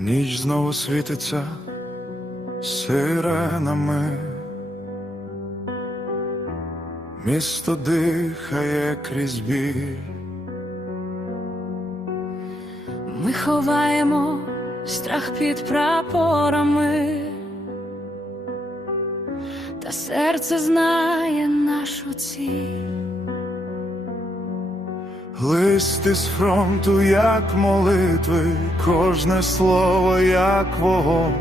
Ніч знову світиться сиренами, місто дихає крізь біль. Ми ховаємо страх під прапорами, та серце знає нашу ціль. Лист із фронту, як молитви, кожне слово, як вогонь.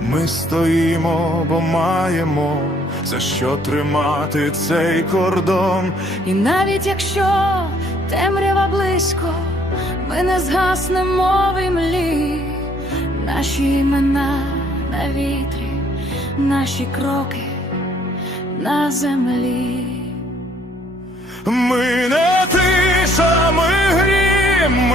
Ми стоїмо, бо маємо за що тримати цей кордон. І навіть якщо темрява близько, ми не згаснемо в імлі, наші імена на вітрі, наші кроки на землі. Ми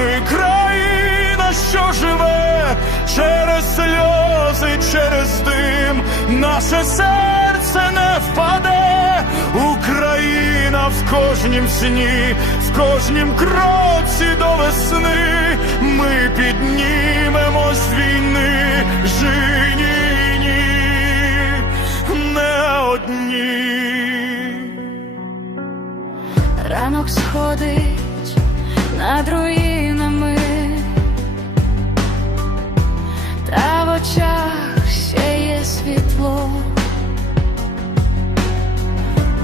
ми країна, що живе через сльози, через дим, наше серце не впаде, Україна в кожнім сні, в кожнім кроці до весни, ми піднімемось з війни, жині, не одні. Ранок сходить над руїнами,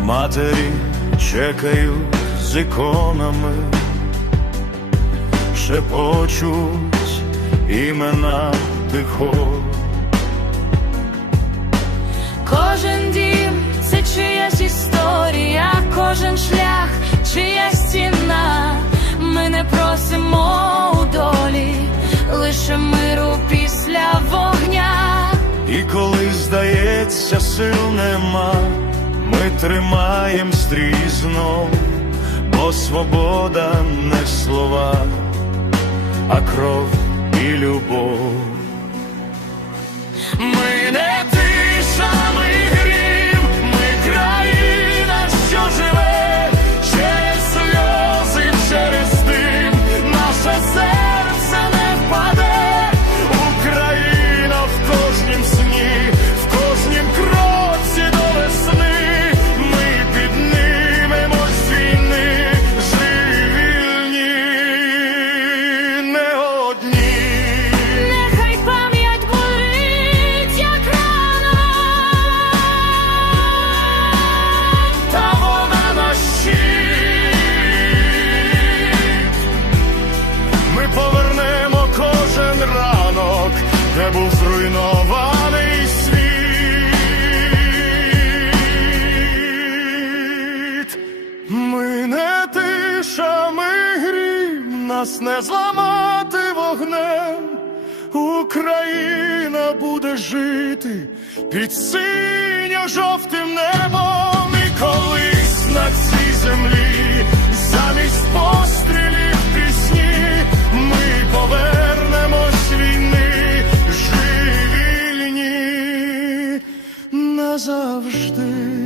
Матері чекають з іконами, шепочуть імена тихо. Кожен дім це чиясь історія, кожен шлях, чиясь стіна. Ми не просимо у долі, лише миру після вогня. І коли здається, сил нема, ми тримаєм стрій бо свобода не слова, а кров і любов. Ми нас не зламати вогнем. Україна буде жити під синьо-жовтим небом і колись на цій землі замість пострілів пісні ми повернемось війни живільні назавжди.